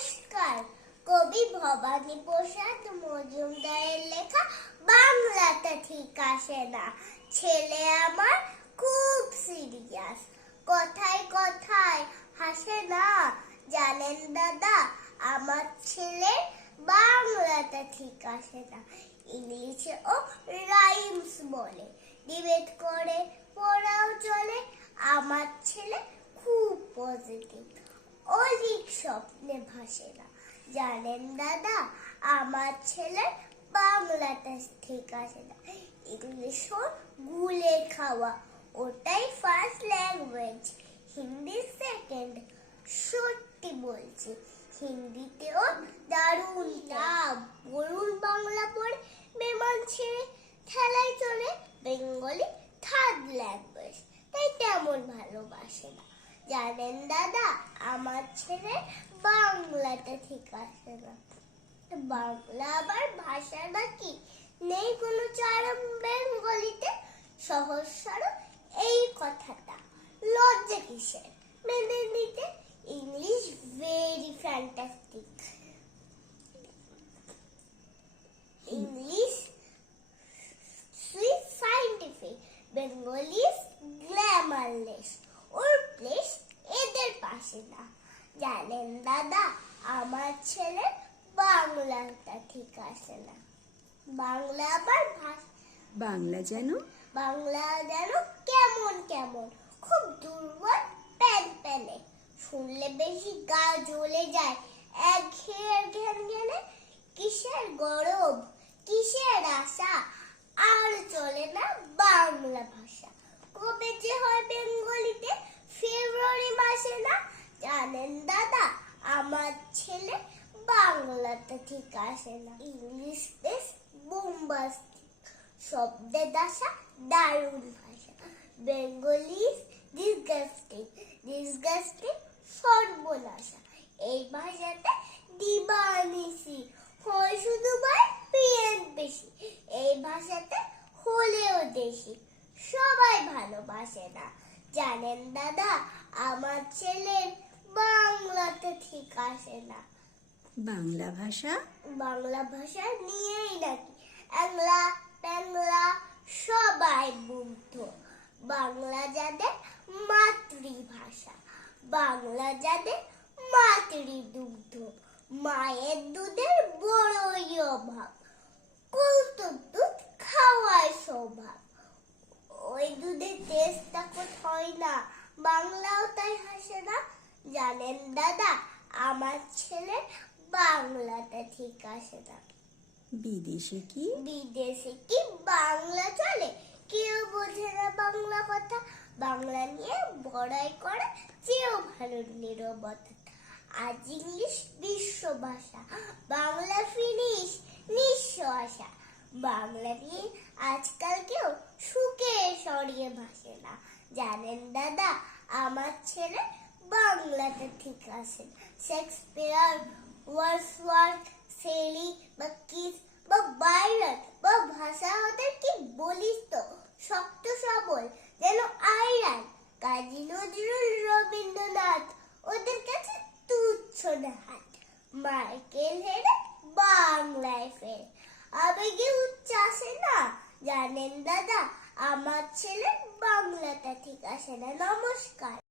নমস্কার। কবি ভবানী প্রসাদ মজুমদারের লেখা বাংলাটা ঠিক আসে না। ছেলে আমার খুব সিরিয়াস কথায় কথায় হাসে না। জানেন দাদা, আমার ছেলে বাংলাটা ঠিক আসে না। ইংলিশে ও রাইমস বলে। ডিবেট করে, পড়াও চলে। আমার ছেলে খুব পজিটিভ অলিক স্বপ্নে ভাসে না। জানেন দাদা, আমার ছেলে বাংলাটা ঠিক আছে না। ইংলিশ গুলে খাওয়া, ওটাই ফার্স্ট ল্যাঙ্গুয়েজ হিন্দি সেকেন্ড সত্যি বলছি। হিন্দিতেও দারুণ নাম। বলুন বাংলা পড়ে বেমান ছেড়ে খেলায় চলে, বেঙ্গলি থার্ড ল্যাঙ্গুয়েজ তাই তেমন ভালোবাসে না। জানেন দাদা, আমার ছেলে বাংলাটা ঠিক আছে না। বাংলা আবার ভাষা নাকি নেই কোনো চারম বেঙ্গলিতে? সহজ এই কথাটা। লজ্জা কিসের? মেনে নিতে English very fantastic English sweet scientific Bengali glamourless জানেন দাদা আমার ছেলে বাংলাটা ঠিক আছে না। বাংলা আবার বাংলা যেন? বাংলা যেন কেমন কেমন খুব দুর্বল প্যান প্যানে। শুনলে বেশি গা জ্বলে যায়। এক ঘের ঘ্যান ঘ্যানে কিসের গরব কিসের আশা আর চলে না বাংলা ভাষা কবে যে হয় বেঙ্গলিতে ফেব্রুয়ারি মাসে না জানেন দাদা, আমার ছেলে বাংলাতে ঠিক আসে না। ইংলিশ বেশ বোম্বাস্টিক। শব্দে দাসা দারুণ ভাষা। বেঙ্গলি ডিসগাস্টিং ডিসগাস্টিং সর্বনাশা। এই ভাষাতে দিবানিসি হয় শুধু ভাই পিএন বেশি। এই ভাষাতে হলেও দেশি। সবাই ভালোবাসে না। জানেন দাদা, আমার ছেলের ঠিক আসে না বাংলা ভাষা? বাংলা ভাষা নিয়েই নাকি। বাংলা বাংলা সবাই মুগ্ধ বাংলা যাদের মাতৃভাষা বাংলা যাদের মাতৃদুগ্ধ। মায়ের দুধের বড়ই অভাব কৌতুক দুধ খাওয়ার স্বভাব। ওই দুধের টেস্টটা হয় না বাংলাও তাই হাসে না। জানেন দাদা আমার ছেলে বাংলাটা ঠিক আসে না বিদেশে কি? বিদেশে কি বাংলা চলে? কেউ বোঝে না বাংলা কথা। বাংলা নিয়ে বড়াই করে চেয়েও ভালো নিরবতা। আজ ইংলিশ বিশ্ব ভাষা বাংলা ফিনিশ নিঃস্ব আশা। বাংলা নিয়ে আজকাল কেউ সুখে সরিয়ে ভাসে না। জানেন দাদা আমার ছেলে বাংলাতে ঠিক আছে। শেক্সপিয়ার ওয়ার্ডসওয়ার্থ শেলি বা কিস বা বাইরন বা ভাষা ওদের কি বলিস তো? শক্ত সবল, যেন আইরান, কাজী নজরুল রবীন্দ্রনাথ ওদের কাছে তুচ্ছ হাত মাইকেল হেরে বাংলায় ফের। আবেগে উচ্চাসে না? জানেন দাদা, আমার ছেলে বাংলাটা ঠিক আসে না, নমস্কার।